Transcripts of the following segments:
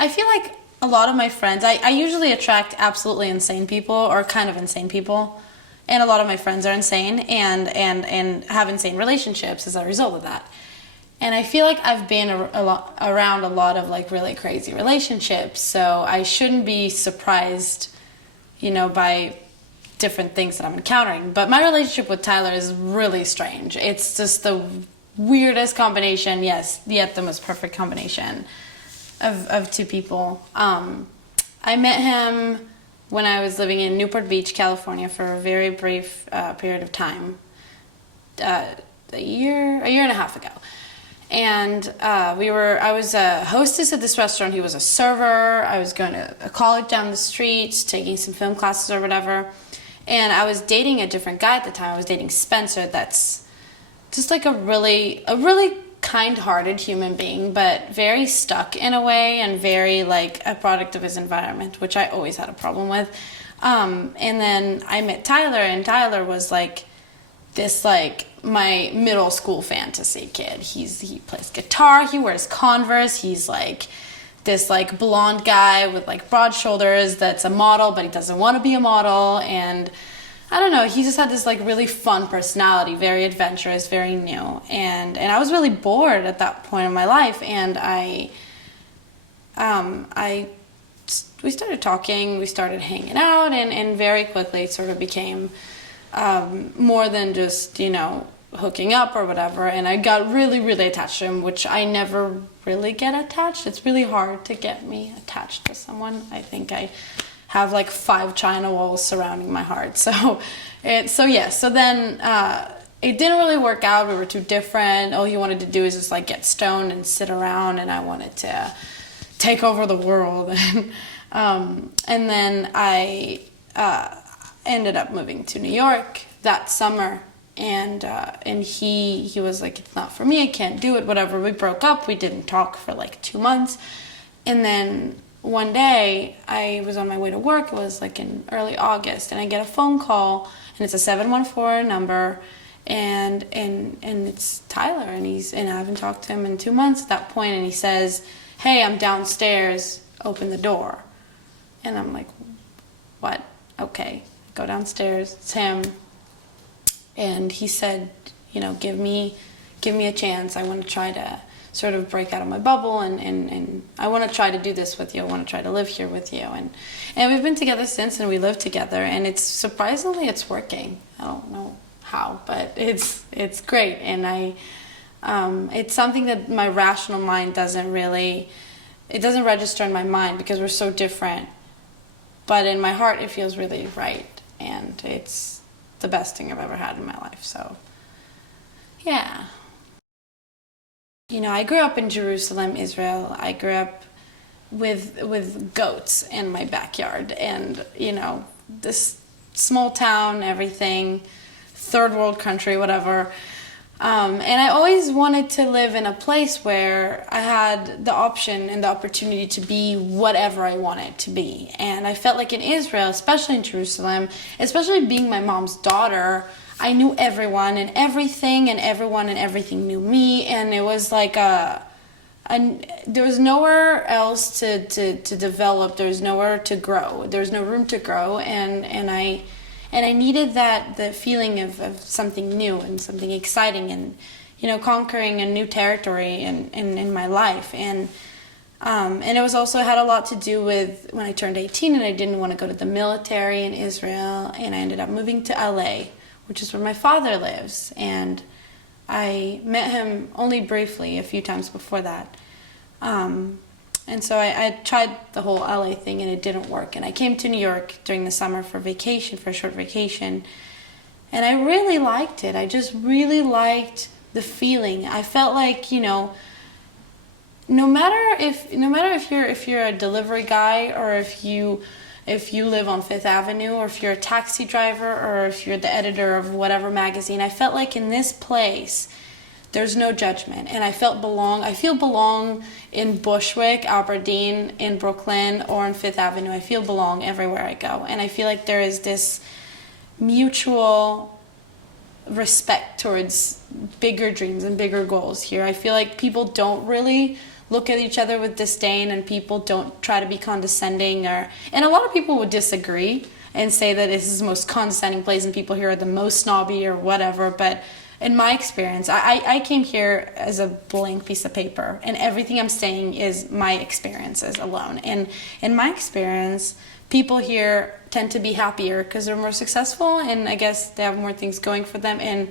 I feel like a lot of my friends, I usually attract absolutely insane people or kind of insane people. And a lot of my friends are insane and have insane relationships as a result of that. And I feel like I've been around a lot of like really crazy relationships, so I shouldn't be surprised, by different things that I'm encountering. But my relationship with Tyler is really strange. It's just the weirdest combination, yes, yet the most perfect combination of two people. I met him when I was living in Newport Beach, California, for a very brief period of time, a year and a half ago. And I was a hostess at this restaurant. He was a server. I was going to a college down the street, taking some film classes or whatever. And I was dating a different guy at the time. I was dating Spencer. That's just like a really kind-hearted human being, but very stuck in a way and very like a product of his environment, which I always had a problem with. And then I met Tyler, and Tyler was like this like my middle school fantasy kid. He plays guitar, he wears Converse, he's like this like blonde guy with like broad shoulders that's a model, but he doesn't want to be a model. And I don't know, he just had this like really fun personality, very adventurous, very new. And I was really bored at that point in my life, and we started talking, we started hanging out, and very quickly it sort of became more than just, hooking up or whatever. And I got really, really attached to him, which I never really get attached. It's really hard to get me attached to someone. I think I have like 5 China walls surrounding my heart. So then it didn't really work out. We were too different. All he wanted to do is just like get stoned and sit around, and I wanted to take over the world. And then I ended up moving to New York that summer, and he was like, it's not for me, I can't do it, whatever. We broke up. We didn't talk for like 2 months, and then one day I was on my way to work. It was like in early August, and I get a phone call, and it's a 714 number, and it's Tyler, and I haven't talked to him in 2 months at that point, and he says, "Hey, I'm downstairs, open the door." And I'm like, what? Okay. I go downstairs, it's him, and he said, give me a chance. I want to try to sort of break out of my bubble, and I want to try to do this with you. I want to try to live here with you. And we've been together since, and we live together, and it's surprisingly, it's working. I don't know how, but it's great. And it's something that my rational mind doesn't register in my mind because we're so different. But in my heart, it feels really right, and it's the best thing I've ever had in my life. So, yeah. I grew up in Jerusalem, Israel. I grew up with goats in my backyard, and this small town, everything, third world country, whatever. And I always wanted to live in a place where I had the option and the opportunity to be whatever I wanted to be. And I felt like in Israel, especially in Jerusalem, especially being my mom's daughter, I knew everyone and everything, and everyone and everything knew me. And it was like there was nowhere else to develop. There was nowhere to grow. There was no room to grow. And I needed the feeling of something new and something exciting, and conquering a new territory in my life. And it was also had a lot to do with when I turned 18 and I didn't want to go to the military in Israel, and I ended up moving to LA, which is where my father lives. And I met him only briefly a few times before that. And so I tried the whole LA thing, and it didn't work. And I came to New York during the summer for a short vacation. And I really liked it. I just really liked the feeling. I felt like, no matter if you're a delivery guy, or if you live on Fifth Avenue, or if you're a taxi driver, or if you're the editor of whatever magazine, I felt like in this place, there's no judgment, and I feel belong in Bushwick, Aberdeen, in Brooklyn, or on Fifth Avenue. I feel belong everywhere I go, and I feel like there is this mutual respect towards bigger dreams and bigger goals here. I feel like people don't really look at each other with disdain, and people don't try to be condescending, and a lot of people would disagree and say that this is the most condescending place and people here are the most snobby or whatever. But in my experience, I came here as a blank piece of paper, and everything I'm saying is my experiences alone. And in my experience, people here tend to be happier because they're more successful, and I guess they have more things going for them, and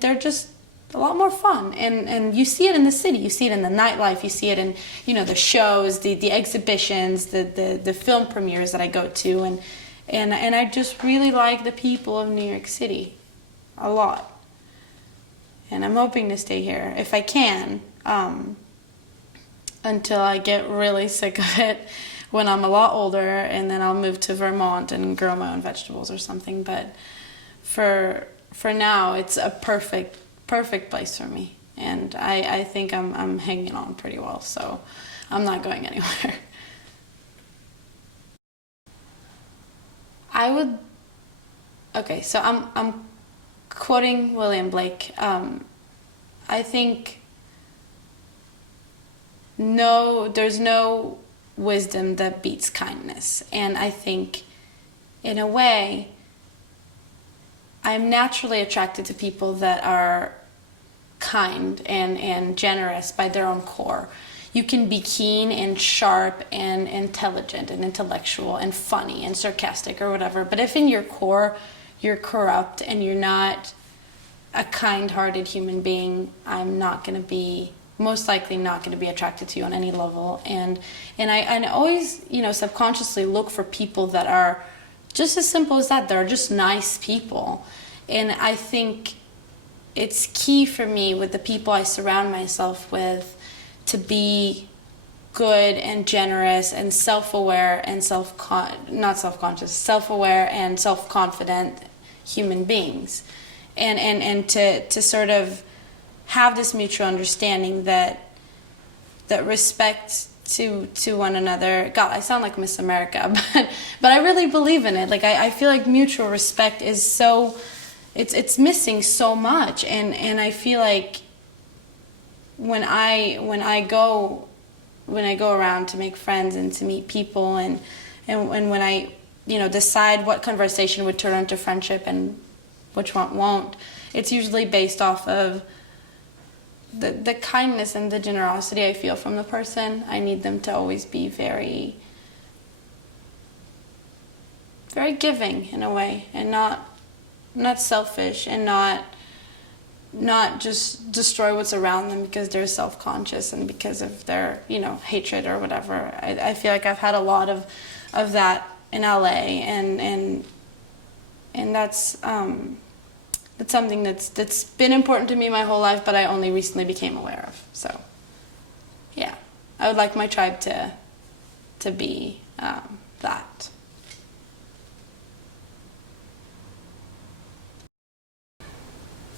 they're just a lot more fun. And you see it in the city, you see it in the nightlife, you see it in, you know, the shows, the exhibitions, the film premieres that I go to, and I just really like the people of New York City a lot. And I'm hoping to stay here if I can, until I get really sick of it when I'm a lot older, and then I'll move to Vermont and grow my own vegetables or something. But for now, it's a perfect place for me, and I think I'm hanging on pretty well, so I'm not going anywhere. Okay, so I'm quoting William Blake. I think there's no wisdom that beats kindness, and I think in a way I'm naturally attracted to people that are kind and generous by their own core. You can be keen and sharp and intelligent and intellectual and funny and sarcastic or whatever, but if in your core you're corrupt and you're not a kind-hearted human being, I'm most likely not going to be attracted to you on any level. And I always, you know, subconsciously look for people that are just as simple as that. They're just nice people. And I think it's key for me with the people I surround myself with to be good and generous and self-aware and self-aware and self-confident human beings. And to sort of have this mutual understanding that respect to one another. God, I sound like Miss America, but I really believe in it. Like I feel like mutual respect is so it's missing so much, and I feel like when I go around to make friends and to meet people and when I, you know, decide what conversation would turn into friendship and which one won't, it's usually based off of the kindness and the generosity I feel from the person. I need them to always be very, very giving in a way, and not selfish, and not just destroy what's around them because they're self-conscious and because of their, you know, hatred or whatever. I feel like I've had a lot of that in LA, and that's something that's been important to me my whole life, but I only recently became aware of. So, yeah, I would like my tribe to be that.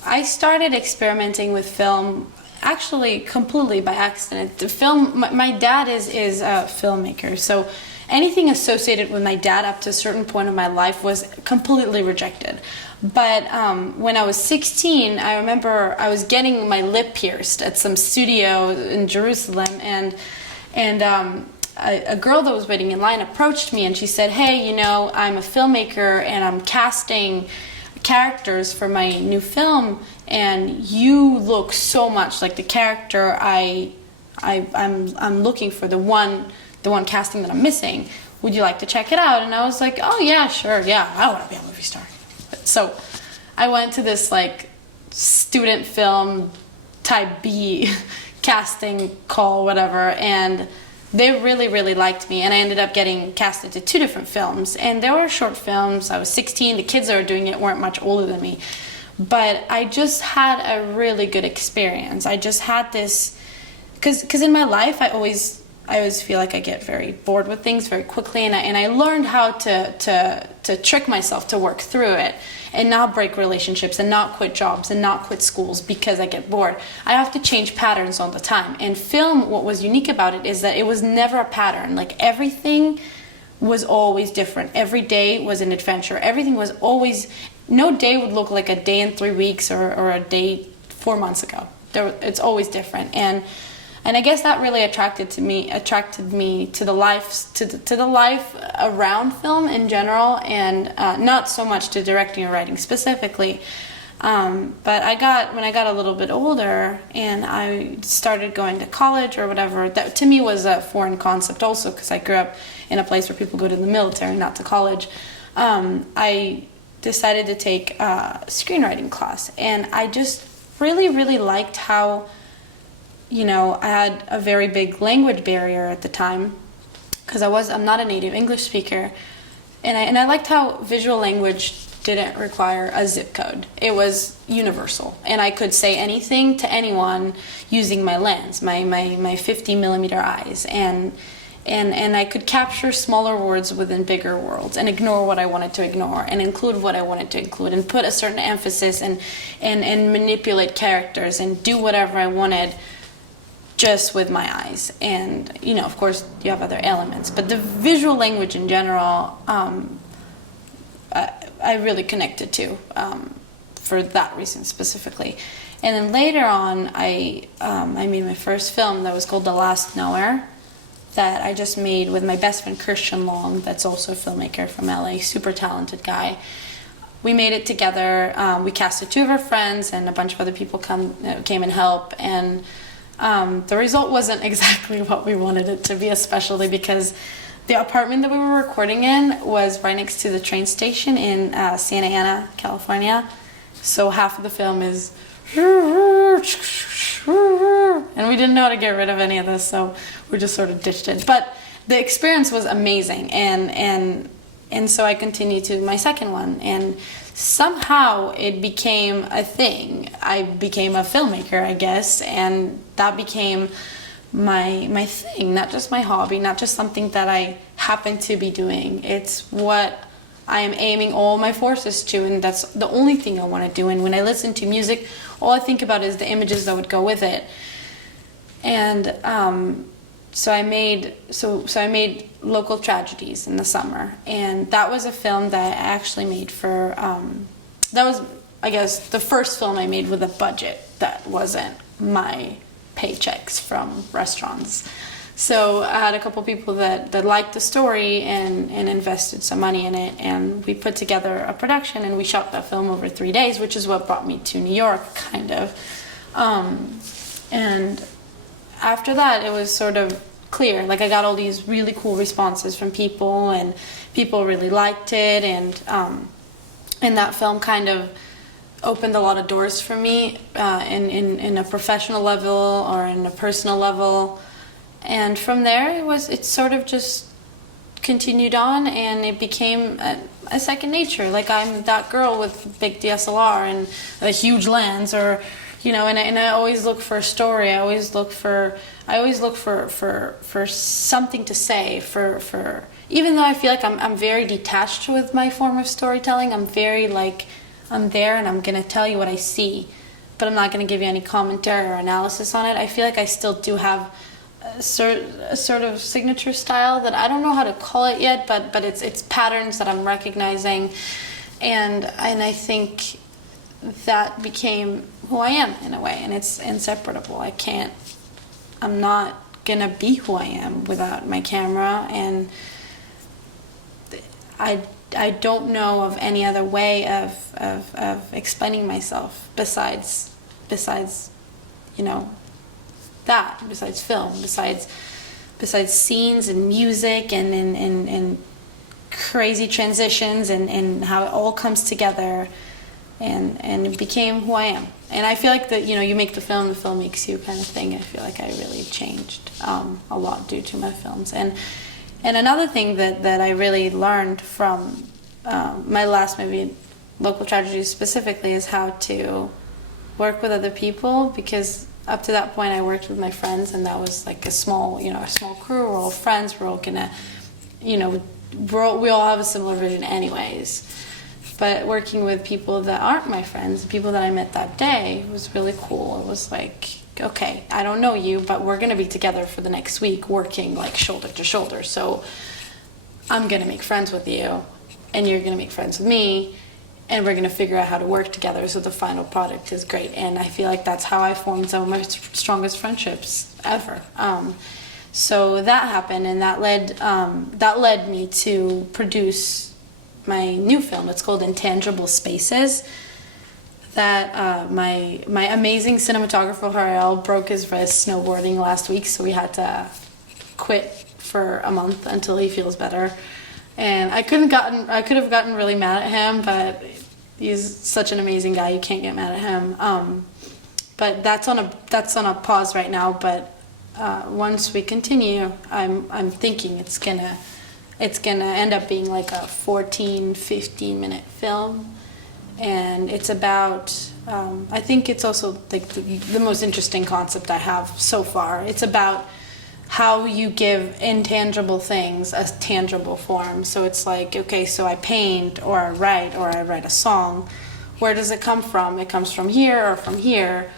I started experimenting with film actually completely by accident. The film, my dad is a filmmaker, so anything associated with my dad up to a certain point of my life was completely rejected. But when I was 16, I remember I was getting my lip pierced at some studio in Jerusalem, and a girl that was waiting in line approached me and she said, "Hey, you know, I'm a filmmaker and I'm casting characters for my new film, and you look so much like the character I'm looking for, the one casting that I'm missing. Would you like to check it out?" And I was like, "Oh yeah, sure, yeah, I want to be a movie star." So I went to this like student film type B casting call, whatever, and they really, really liked me, and I ended up getting casted to 2 different films, and they were short films. I was 16. The kids that were doing it weren't much older than me, but I just had a really good experience. I just had this, because in my life I always feel like I get very bored with things very quickly, and I learned how to trick myself to work through it and not break relationships and not quit jobs and not quit schools because I get bored. I have to change patterns all the time. And film, what was unique about it is that it was never a pattern. Like everything was always different. Every day was an adventure. Everything was always, no day would look like a day in 3 weeks or a day 4 months ago. It's always different. And And I guess that really attracted me to the life around film in general, and not so much to directing or writing specifically. But when I got a little bit older and I started going to college or whatever, that to me was a foreign concept also, because I grew up in a place where people go to the military, not to college. I decided to take a screenwriting class, and I just really, really liked how, I had a very big language barrier at the time, because I'm not a native English speaker, and I liked how visual language didn't require a zip code. It was universal, and I could say anything to anyone using my lens, my 50 millimeter eyes, and I could capture smaller words within bigger worlds, and ignore what I wanted to ignore, and include what I wanted to include, and put a certain emphasis, and manipulate characters, and do whatever I wanted just with my eyes. And of course you have other elements, but the visual language in general, I really connected to, for that reason specifically. And then later on, I made my first film that was called The Last Nowhere, that I just made with my best friend Christian Long, that's also a filmmaker from LA, super talented guy. We made it together. We casted 2 of our friends, and a bunch of other people came and helped. And the result wasn't exactly what we wanted it to be, especially because the apartment that we were recording in was right next to the train station in Santa Ana, California. So half of the film is, and we didn't know how to get rid of any of this, so we just sort of ditched it. But the experience was amazing, and so I continued to my second one, and somehow it became a thing. I became a filmmaker, I guess, and that became my thing, not just my hobby, not just something that I happen to be doing. It's what I am aiming all my forces to, and that's the only thing I want to do. And when I listen to music, all I think about is the images that would go with it. And so I made Local Tragedies in the summer, and that was a film that I actually made for that was, I guess, the first film I made with a budget that wasn't my paychecks from restaurants. So I had a couple people that liked the story and invested some money in it, and we put together a production, and we shot that film over 3 days, which is what brought me to New York, kind of. And after that, it was sort of clear. Like, I got all these really cool responses from people, and people really liked it, and that film kind of opened a lot of doors for me in a professional level or in a personal level. And from there, it sort of just continued on, and it became a second nature. Like, I'm that girl with a big DSLR and a huge lens, or and I always look for a story. I always look for something to say. For even though I feel like I'm very detached with my form of storytelling, I'm very like, I'm there and I'm gonna tell you what I see, but I'm not gonna give you any commentary or analysis on it. I feel like I still do have a sort of signature style that I don't know how to call it yet, but it's patterns that I'm recognizing, and I think that became who I am in a way, and it's inseparable. I'm not gonna be who I am without my camera, and I don't know of any other way of explaining myself besides besides film, besides scenes and music and crazy transitions and how it all comes together, and it became who I am. And I feel like that, you make the film makes you, kind of thing. I feel like I really changed a lot due to my films. And another thing that I really learned from my last movie, Local Tragedies specifically, is how to work with other people, because up to that point I worked with my friends, and that was like a small crew. We're all friends. We're all gonna, we all have a similar vision anyways. But working with people that aren't my friends, people that I met that day, was really cool. It was like, okay, I don't know you, but we're gonna be together for the next week working like shoulder to shoulder. So I'm gonna make friends with you, and you're gonna make friends with me, and we're going to figure out how to work together so the final product is great. And I feel like that's how I formed some of my strongest friendships ever. So that happened, and that led me to produce my new film. It's called Intangible Spaces. That my amazing cinematographer Harel broke his wrist snowboarding last week, so we had to quit for a month until he feels better. And I could have gotten really mad at him, but he's such an amazing guy. You can't get mad at him. But that's on a pause right now. But once we continue, I'm thinking it's gonna end up being like a 14-15 minute film. And it's about, I think it's also like the most interesting concept I have so far. It's about how you give intangible things a tangible form. So it's like, okay, so I paint or I write a song. Where does it come from? It comes from here or from here,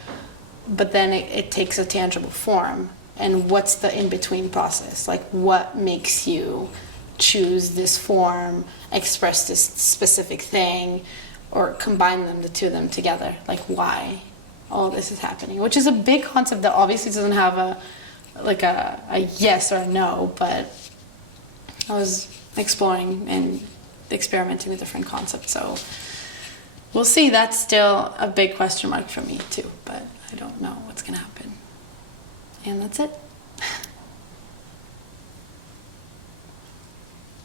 but then it takes a tangible form. And what's the in-between process? Like, what makes you choose this form, express this specific thing, or combine the two of them together? Like, why all this is happening, which is a big concept that obviously doesn't have a yes or a no, but I was exploring and experimenting with different concepts. So we'll see. That's still a big question mark for me too, but I don't know what's gonna happen. And that's it.